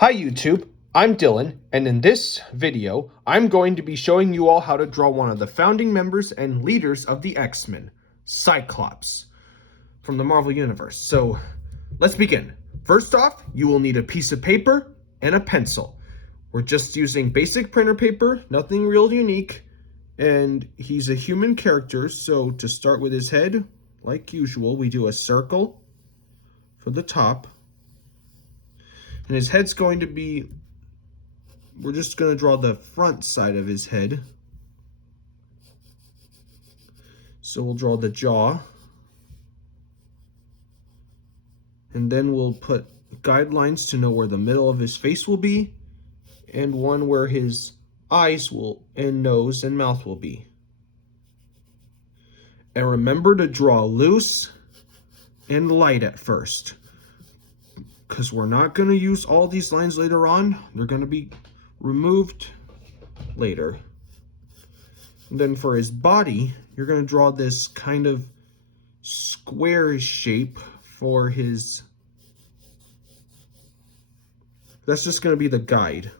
Hi YouTube, I'm Dylan, and in this video, I'm going to be showing you all how to draw one of the founding members and leaders of the X-Men, Cyclops, from the Marvel Universe. So, let's begin. First off, you will need a piece of paper and a pencil. We're just using basic printer paper, nothing real unique, and he's a human character, so to start with his head, like usual, we do a circle for the top. And his head's going to be, we're just going to draw the front side of his head. So we'll draw the jaw. And then we'll put guidelines to know where the middle of his face will be, and one where his eyes will, and nose and mouth will be. And remember to draw loose and light at first, because we're not going to use all these lines later on. They're going to be removed later. And then for his body, you're going to draw this kind of square shape for his, that's just going to be the guide.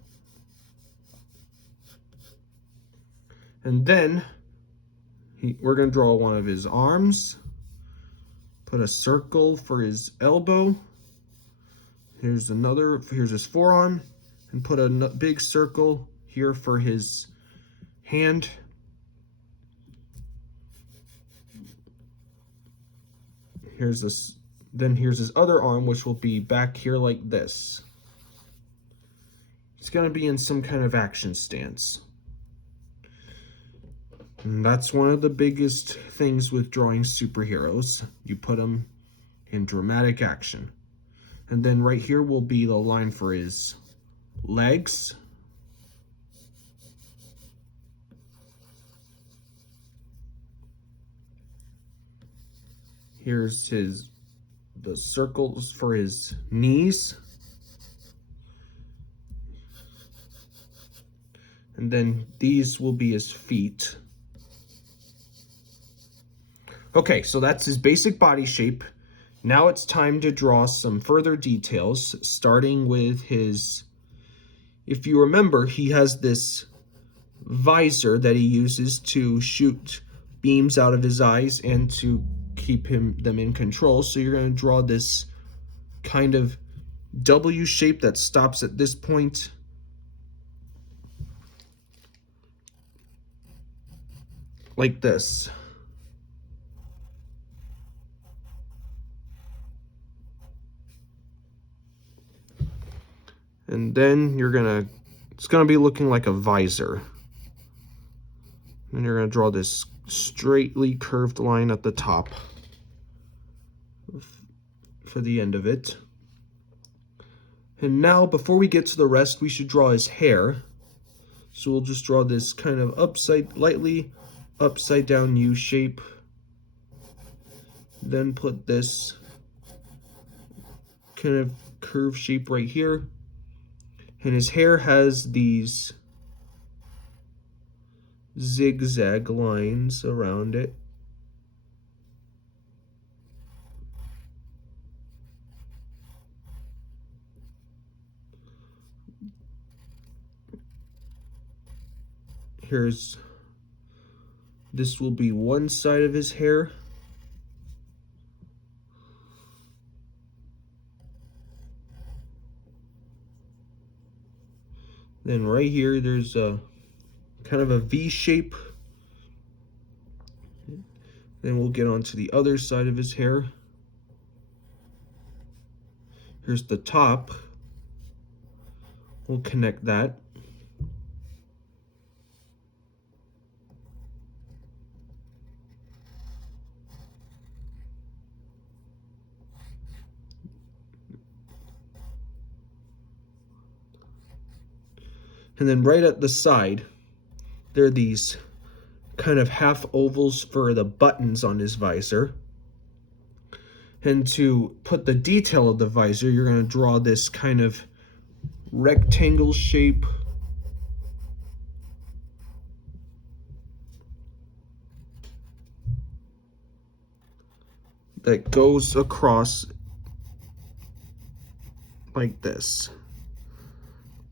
And then we're going to draw one of his arms, put a circle for his elbow. Here's another, here's his forearm, and put a big circle here for his hand. Here's this, then here's his other arm, which will be back here like this. It's gonna be in some kind of action stance. And that's one of the biggest things with drawing superheroes. You put them in dramatic action. And then right here will be the line for his legs. Here's the circles for his knees. And then these will be his feet. Okay, so that's his basic body shape. Now it's time to draw some further details, starting with his, if you remember, he has this visor that he uses to shoot beams out of his eyes and to keep them in control. So you're going to draw this kind of W shape that stops at this point. Like this. And then it's gonna be looking like a visor. And you're gonna draw this straightly curved line at the top for the end of it. And now, before we get to the rest, we should draw his hair. So we'll just draw this kind of lightly upside down U shape. Then put this kind of curved shape right here. And his hair has these zigzag lines around it. This will be one side of his hair. Then right here, there's a kind of a V shape. Then we'll get onto the other side of his hair. Here's the top. We'll connect that. And then right at the side, there are these kind of half ovals for the buttons on his visor. And to put the detail of the visor, you're going to draw this kind of rectangle shape. That goes across like this.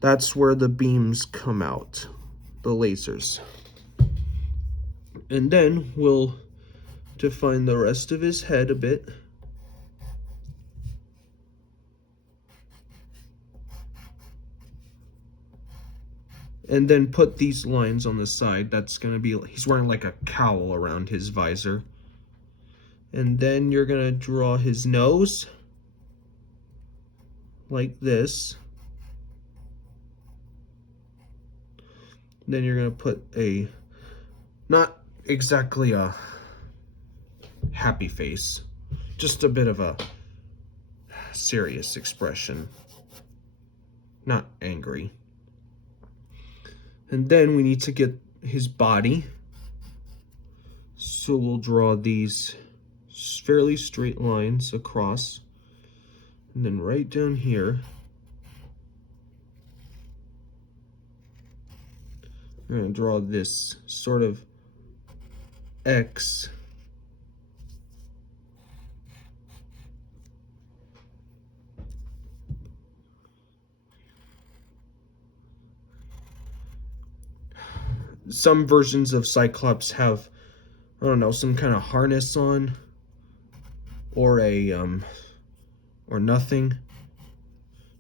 That's where the beams come out, the lasers. And then we'll define the rest of his head a bit. And then put these lines on the side. That's going to be, he's wearing like a cowl around his visor. And then you're going to draw his nose like this. Then you're going to put a, not exactly a happy face, just a bit of a serious expression, not angry. And then we need to get his body. So we'll draw these fairly straight lines across. And then right down here, we're going to draw this sort of X. Some versions of Cyclops have, I don't know, some kind of harness on, or a or nothing.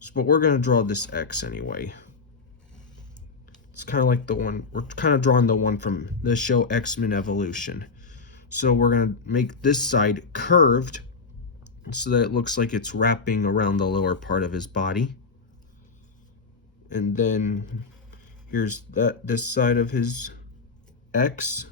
So, but we're gonna draw this X anyway. It's kind of like the one, we're kind of drawing the one from the show X-Men Evolution. So we're gonna make this side curved so that it looks like it's wrapping around the lower part of his body. And then here's this side of his X.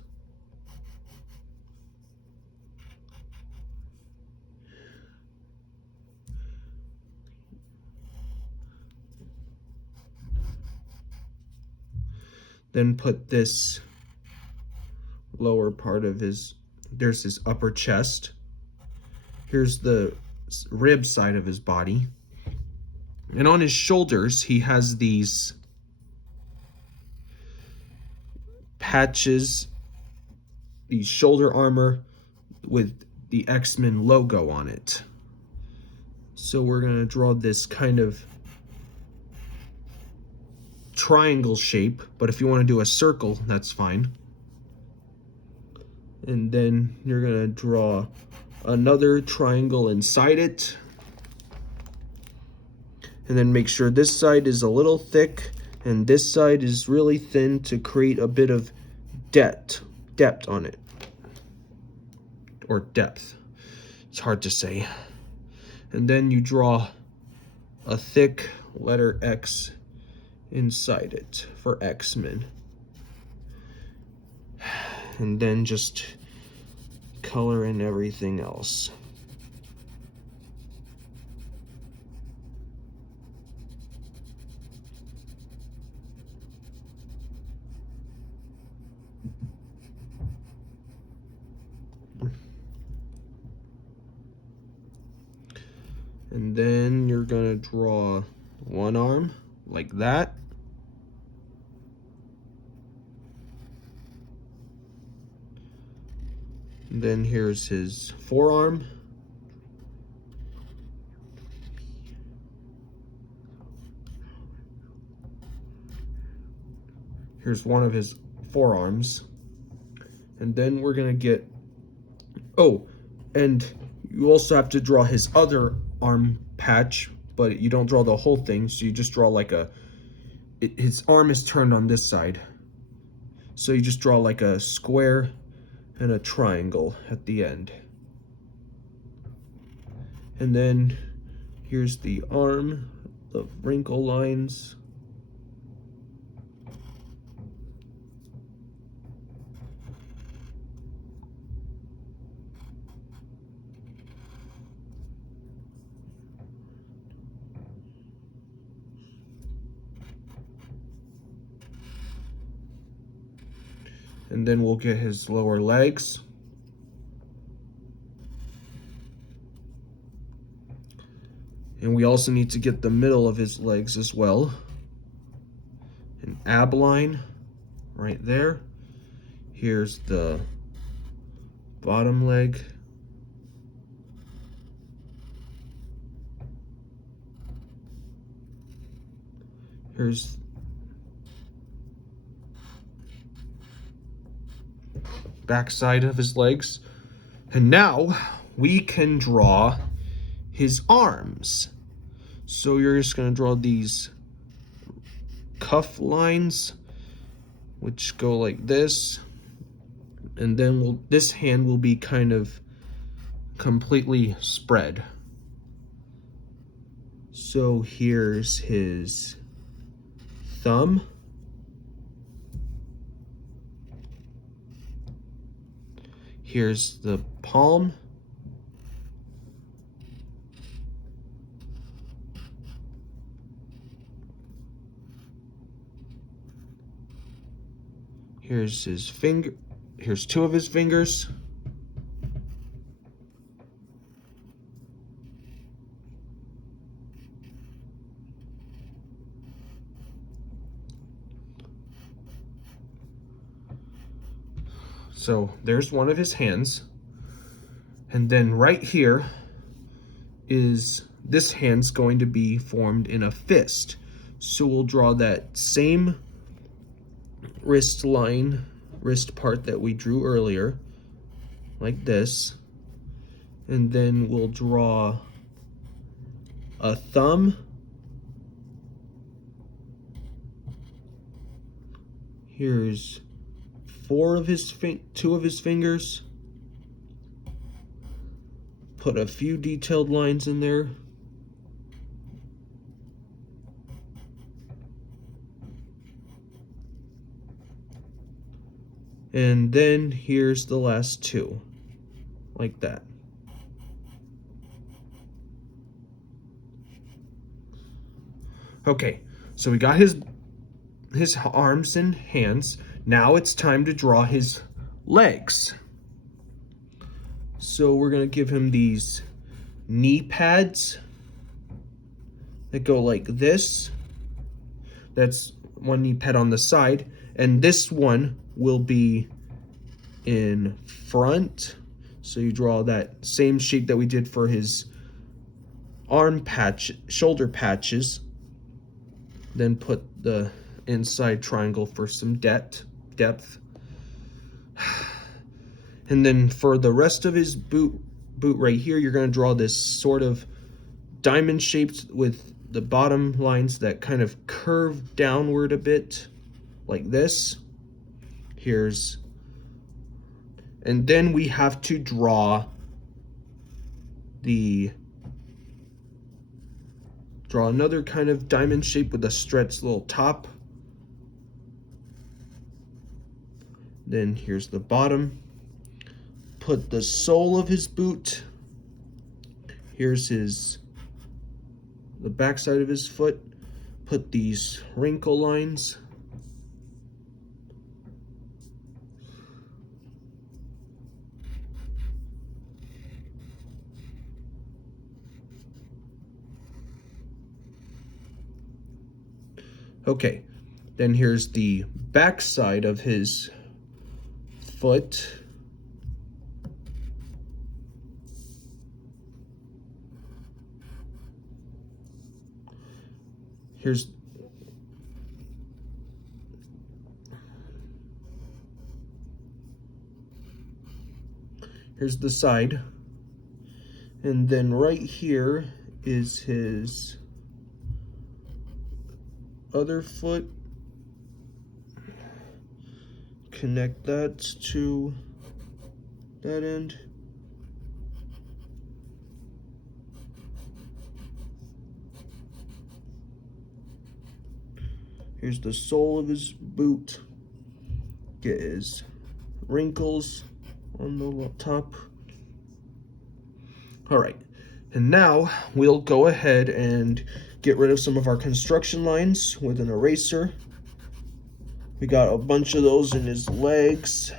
Then put this lower part of his, there's his upper chest. Here's the rib side of his body. And on his shoulders, he has these patches, the shoulder armor with the X-Men logo on it. So we're going to draw this kind of triangle shape, but if you want to do a circle, that's fine. And then you're going to draw another triangle inside it. And then make sure this side is a little thick and this side is really thin to create a bit of depth on it. Or depth. It's hard to say. And then you draw a thick letter X inside it for X-Men. And then just color in everything else. And then you're gonna draw one arm like that. And then here's his forearm. Here's one of his forearms. And then we're gonna get, oh, and you also have to draw his other arm patch, but you don't draw the whole thing, so you just draw like a, his arm is turned on this side. So you just draw like a square and a triangle at the end. And then here's the arm, the wrinkle lines. And then we'll get his lower legs. And we also need to get the middle of his legs as well. An ab line right there. Here's the bottom leg. Here's backside of his legs. And now we can draw his arms. So you're just going to draw these cuff lines, which go like this. And then this hand will be kind of completely spread. So here's his thumb. Here's the palm. Here's his finger. Here's two of his fingers. So there's one of his hands. And then right here is this hand's going to be formed in a fist. So we'll draw that same wrist part that we drew earlier, like this. And then we'll draw a thumb. Here's two of his fingers. Put a few detailed lines in there. And then here's the last two, like that. Okay, so we got his arms and hands. Now it's time to draw his legs. So we're gonna give him these knee pads that go like this. That's one knee pad on the side, and this one will be in front. So you draw that same shape that we did for his shoulder patches. Then put the inside triangle for some depth. And then for the rest of his boot right here, you're going to draw this sort of diamond shaped with the bottom lines that kind of curve downward a bit, like this. And then we have to draw another kind of diamond shape with a stretched little top. Then here's the bottom. Put the sole of his boot. Here's the backside of his foot. Put these wrinkle lines. Okay, then here's the backside of his foot. Here's the side. And then right here is his other foot. Connect that to that end. Here's the sole of his boot. Get his wrinkles on the top. All right, and now we'll go ahead and get rid of some of our construction lines with an eraser. We got a bunch of those in his legs.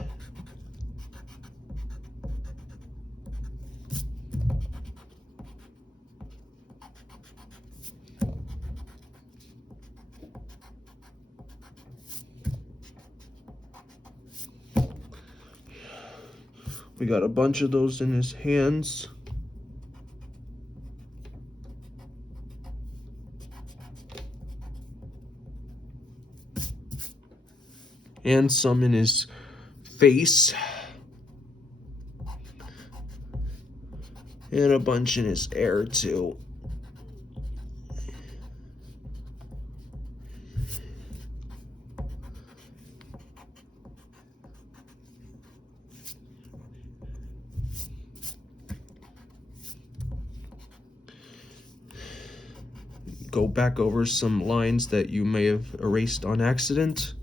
We got a bunch of those in his hands. and some in his face, and a bunch in his hair too. Go back over some lines that you may have erased on accident.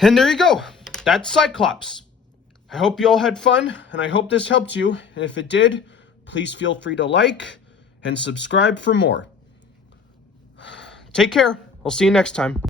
And there you go. That's Cyclops. I hope you all had fun, and I hope this helped you. And if it did, please feel free to like and subscribe for more. Take care. I'll see you next time.